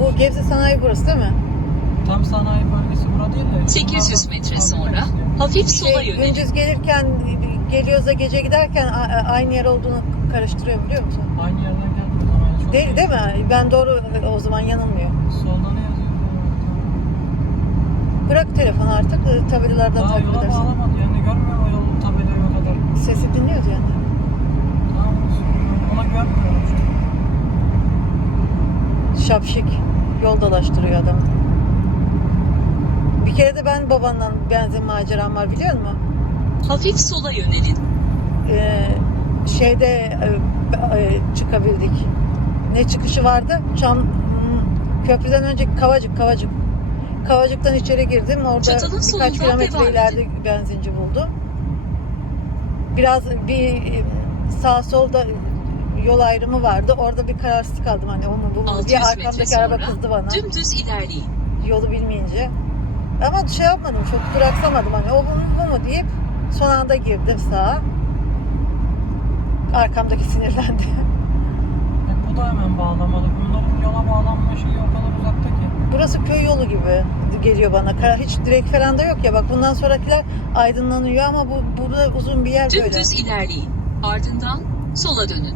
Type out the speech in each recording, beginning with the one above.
Bu Gebze Sanayi burası değil mi? Tam sanayi bölgesi bura değil de. 800 metre sonra hafif sola Şey, yönelin. gündüz gelirken geliyoruz da gece giderken a- aynı yer olduğunu karıştırıyor biliyor musun? Aynı yerden geldim o zaman. Çok Değil değil mi? Ben doğru o zaman yanılmıyor. Solda ne yazıyor? Bırak telefonu artık tabelalardan Daha takip yola edersin. bağlamadı. Yani görmüyor mu yolun tabelayı o kadar? Sesi dinliyoruz yani. Tamam. Ona görmüyorum şu an. Şapşik. Yol dolaştırıyor adamı. Bir kere de ben babandan benzin maceram var biliyor musun? Hafif sola yönelin. Ee, şeyde e, e, çıkabildik. Ne çıkışı vardı? Çam hmm, köprüden önce Kavacık, Kavacık. Kavacık'tan içeri girdim. Orada Çatalın birkaç kilometre ileride benzinci buldum. Biraz bir e, sağ solda yol ayrımı vardı. Orada bir kararsız kaldım hani o mu bu mu 600 diye arkamdaki araba kızdı bana dümdüz ilerleyin. yolu bilmeyince. Ama şey yapmadım çok duraksamadım hani o bu mu bu mu deyip son anda girdim sağa. Arkamdaki sinirlendi. E, bu da hemen bağlamalı. Bunların yola bağlanma şeyi o kadar uzakta ki. Burası köy yolu gibi geliyor bana. Kara- Hiç direk falan da yok ya. Bak bundan sonrakiler aydınlanıyor ama bu burada uzun bir yer böyle. Dümdüz ilerleyin. Ardından sola dönün.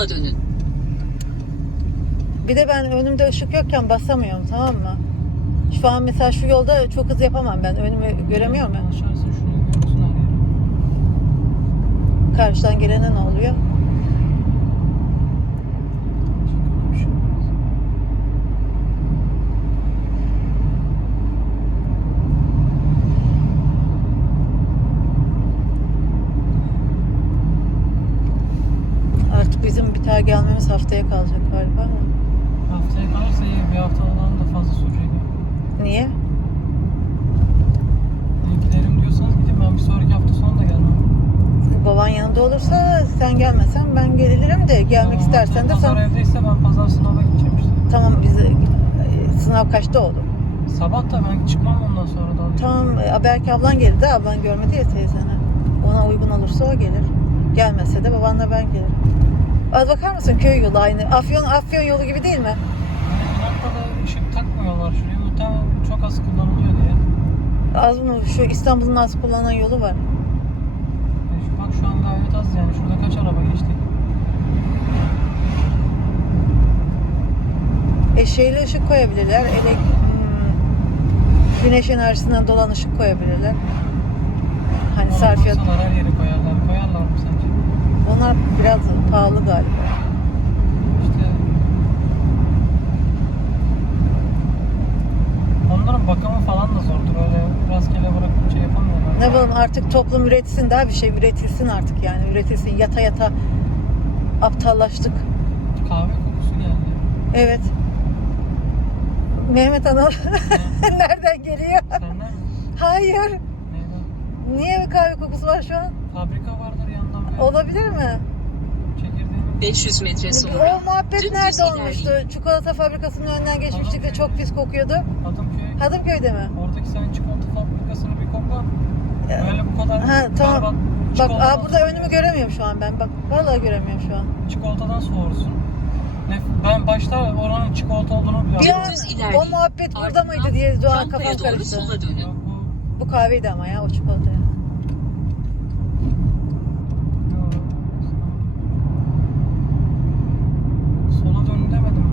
Sola dönün. Bir de ben önümde ışık yokken basamıyorum tamam mı? Şu an mesela şu yolda çok hız yapamam ben. Önümü göremiyorum yeri. Karşıdan gelene ne oluyor? Bir şey olmaz. Artık bizim bir gelmemiz haftaya kalacak galiba ama. Haftaya kalırsa iyi. Bir haftadan da fazla sürecek. Niye? E, gidelim diyorsanız gidin. Ben bir sonraki hafta sonu da gelmem. Baban yanında olursa sen gelmesen ben gelirim de gelmek Tamam, istersen de Pazar sen... evdeyse ben pazar sınava gideceğim işte. Tamam bize e, sınav kaçta oldu? Sabah da ben çıkmam ondan sonra da. Tamam e, belki ablan geldi ablan görmedi ya teyzeni. Ona uygun olursa o gelir. Gelmezse de babanla ben gelirim. Az bakar mısın köy yolu aynı. Afyon Afyon yolu gibi değil mi? Bir noktada ışık takmıyorlar şuraya. Muhtemelen çok az kullanılıyor diye. Az mı şu İstanbul'un az kullanılan yolu var. E, şu, bak şu an gayet az yani. Şurada kaç araba geçti? E şeyli ışık koyabilirler. Elek, hmm, güneş enerjisinden dolan ışık koyabilirler. Hani sarfiyat. her yere koyarlar. Onlar biraz pahalı galiba. İşte onların bakımı falan da zordur. Öyle rastgele bırakıp şey yapamıyorlar. Ne bileyim artık toplum üretsin daha bir şey üretilsin artık yani üretilsin yata yata aptallaştık. Kahve kokusu geldi. Evet. Mehmet Anıl Ne? nereden geliyor? Senden mi? Hayır. Neyden? Niye bir kahve kokusu var şu an? Fabrika. Olabilir mi? Çekirdeğini 500 metre sonra O muhabbet dümdüz nerede ilerleyin. olmuştu? Çikolata fabrikasının önünden geçmiştik de çok pis kokuyordu. Hadımköy. Hadımköy'de mi? Oradaki senin çikolata fabrikasını bir kokla. Ya, Böyle bu kadar Ha, tamam. berbat Bak çikolatadan aa, burada önümü göremiyorum şu an ben. Bak vallahi göremiyorum şu an. Çikolatadan soğursun. Ben başta oranın çikolata olduğunu bile Bir an ilerleyin. o muhabbet burada Ardından mıydı diye Doğan kafam doğru karıştı. sola dönün. Bu kahveydi ama ya o çikolata. ya. Yok. Sola dön demedim.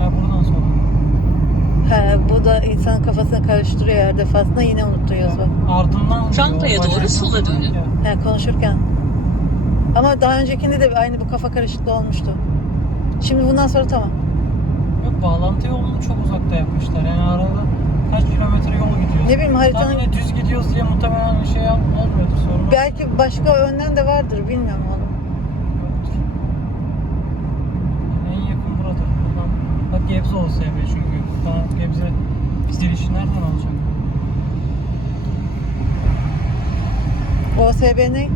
Ha buradan sola. Da insanın kafasını karıştırıyor her defasında yine unutuyoruz bak. Ardından Rampaya doğru sola dönün. ya. He, konuşurken. Ama daha öncekinde de aynı bu kafa karışıklığı olmuştu. Şimdi bundan sonra tamam. Yok bağlantı yolunu çok uzakta yapmışlar. Yani arada kaç kilometre yol gidiyoruz. Ne bileyim Tam haritanın yine düz gidiyoruz diye muhtemelen şey yap- olmuyordur sorun. belki başka önden de vardır bilmiyorum oğlum. Yoktur. En yakın. Buradan. Bak Gebze OSB çünkü. Daha Gebze girişi nereden alacak? OSB ne?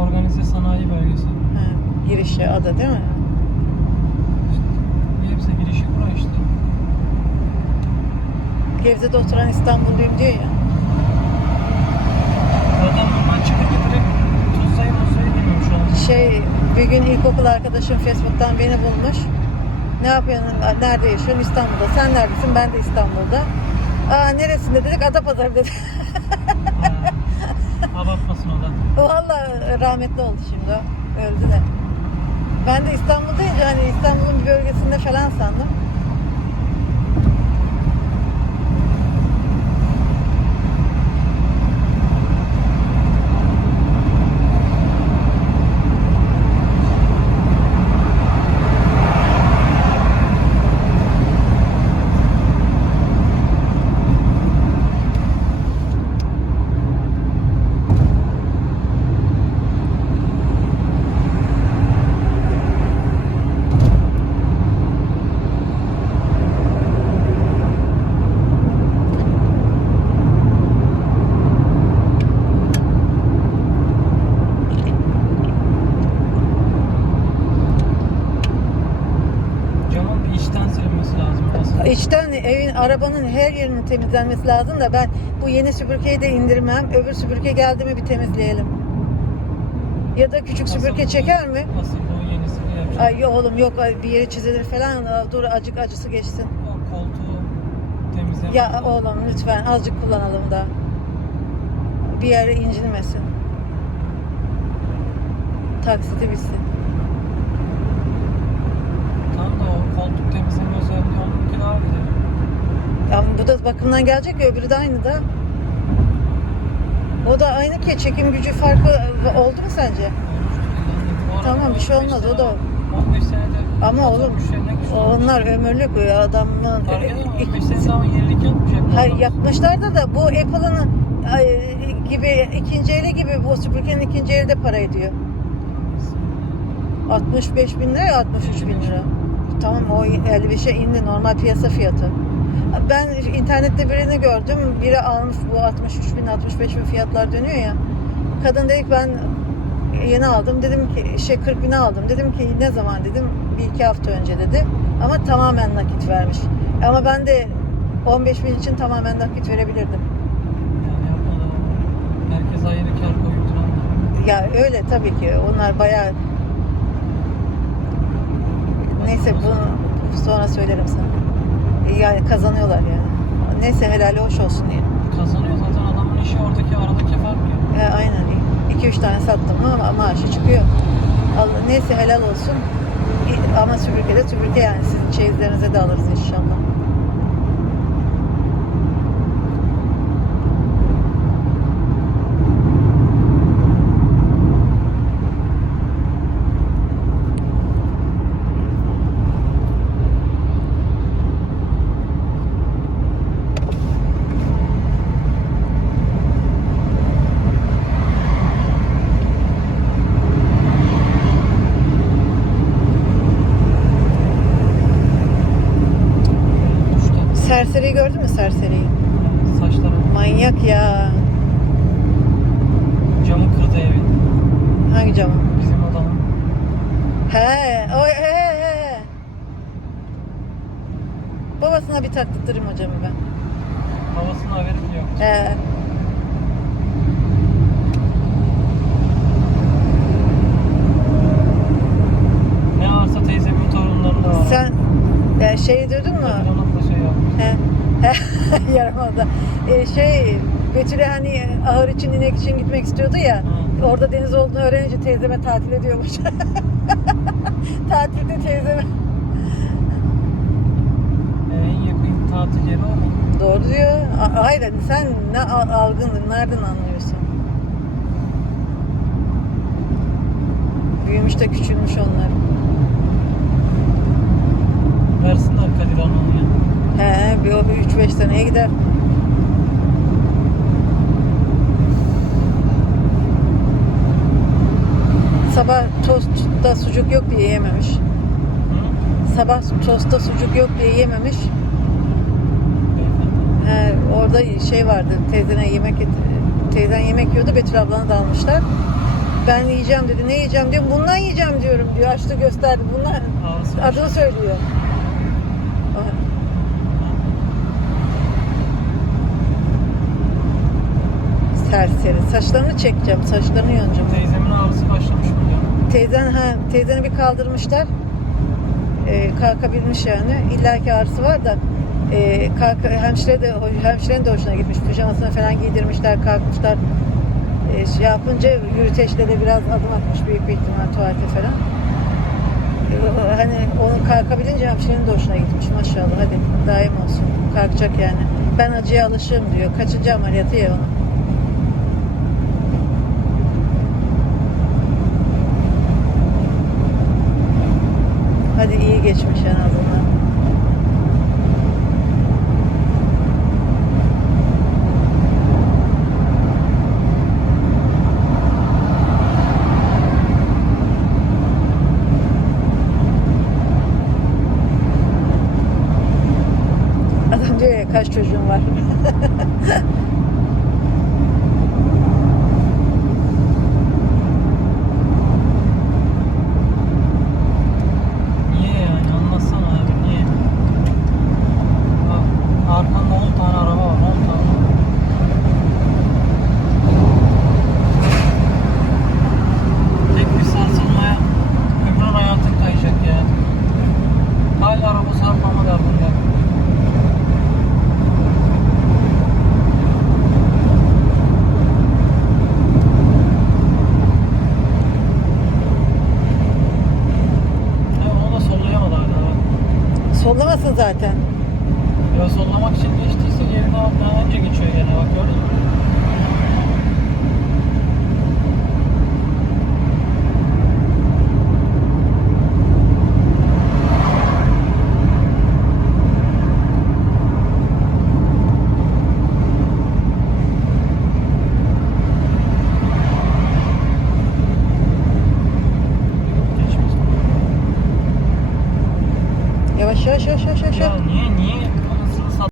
Organize sanayi bölgesi. He, girişi adı değil mi? Gebze girişi bura işte. Gebze'de oturan İstanbulluyum diyor ya. Oradan buradan çıkınca direkt Muzla'yı bilmiyorum şu an. Şey bir gün ilkokul arkadaşım Facebook'tan beni bulmuş. Ne yapıyorsun? Nerede yaşıyorsun? İstanbul'da. Sen neredesin? Ben de İstanbul'da. Aa neresinde dedik? Adapazarı dedi. Abartmasın o da. Vallahi rahmetli oldu şimdi. Öldü de. Ben de İstanbul deyince hani İstanbul'un bir bölgesinde falan sandım. Camın bir içten silinmesi lazım aslında. İçten evin, arabanın her yerinin temizlenmesi lazım da ben bu yeni süpürgeyi de indirmem. Öbür süpürge geldi mi bir temizleyelim. Ya da küçük süpürge çeker mi? Asıl o yenisini yapacak. Ay yok oğlum yok ay bir yeri çizilir falan Aa, dur acık acısı geçsin. O koltuğu temizlemek. Ya oğlum lütfen azıcık kullanalım da. Bir yere incinmesin. Taksiti bitsin. Tam da o koltuk temizleme özelliği onunki Ama bu da bakımdan gelecek ya öbürü de aynı da. O da aynı ki çekim gücü farkı oldu mu sence? Tamam, bir şey 15 olmaz, o da- 15 senede Ama oğlum onlar ömürlük ya adamın. Fark ediyor musun? 15 senede ama yenilik yapmayacak. bu Hayır adam. yapmışlar da bu Apple'ın gibi ikinci eli gibi bu süpürgenin ikinci eli de para ediyor. 65 bin lira ya 63 bin lira. Tamam o 55'e indi normal piyasa fiyatı. Ben internette birini gördüm. Biri almış bu 63 bin 65 bin fiyatlar dönüyor ya. Kadın dedi ki ben yeni aldım. Dedim ki şey 40 bine aldım. Dedim ki ne zaman dedim. Bir iki hafta önce dedi. Ama tamamen nakit vermiş. Ama ben de 15 bin için tamamen nakit verebilirdim. Yani. Herkes ayrı kar koyduran. Ya öyle tabii ki. Onlar bayağı Neyse bunu sonra söylerim sana. Yani kazanıyorlar yani. Neyse helali hoş olsun diye. Kazanıyor zaten adamın işi oradaki aradaki fark ya. E, aynen. 2-3 tane sattım ama maaşı çıkıyor. Allah, neyse helal olsun. Ama süpürge de süpürge yani. Sizin çeyizlerinize de alırız inşallah. Serseriyi gördün mü serseriyi? Saçları. Manyak ya. Camı kırdı evin. Hangi camı? Bizim adamın. He, o he he. Babasına bir taktırırım o camı ben. Havasını haberim yok. He. Ne varsa teyzemin torunlarında var. Sen e, şeyi duydun mu? Tabii onun da şey yapmış. He. Yaramazda. E, şey Betül'e hani ahır için inek için gitmek istiyordu ya. Hı. Orada deniz olduğunu öğrenince teyzeme tatil ediyormuş. Tatilde teyzeme. En yakın tatil yeri o mu? Doğru diyor. A- Hayır sen ne al- algın nereden anlıyorsun? Büyümüş de küçülmüş onlar. Versinler Kadir ya. He, bir o bir 3-5 seneye gider. Sabah tostta sucuk yok diye yememiş. Sabah tostta sucuk yok diye yememiş. He, orada şey vardı. Teyzene yemek teyzen yemek yiyordu. Betül ablana da almışlar. Ben yiyeceğim dedi. Ne yiyeceğim diyor. Bundan yiyeceğim diyorum diyor. Açtı gösterdi. Bunlar adını söylüyor. Saçlarını çekeceğim, saçlarını yonacağım. Teyzemin ağrısı başlamış mı ya? Teyzen ha teyzeni bir kaldırmışlar. Ee, kalkabilmiş yani. İlla ki ağrısı var da e, kalk, hemşire de hemşirenin de hoşuna gitmiş. Pijamasını falan giydirmişler, kalkmışlar. E, şey yapınca yürüteçle de biraz adım atmış büyük bir ihtimal tuvalete falan. E, hani onu kalkabilince hemşirenin de hoşuna gitmiş maşallah. Hadi daim olsun. Kalkacak yani. Ben acıya alışığım diyor. Kaçıncı ameliyatı ya onun. Hadi iyi geçmiş en azından. Adam diyor ya kaç çocuğun var.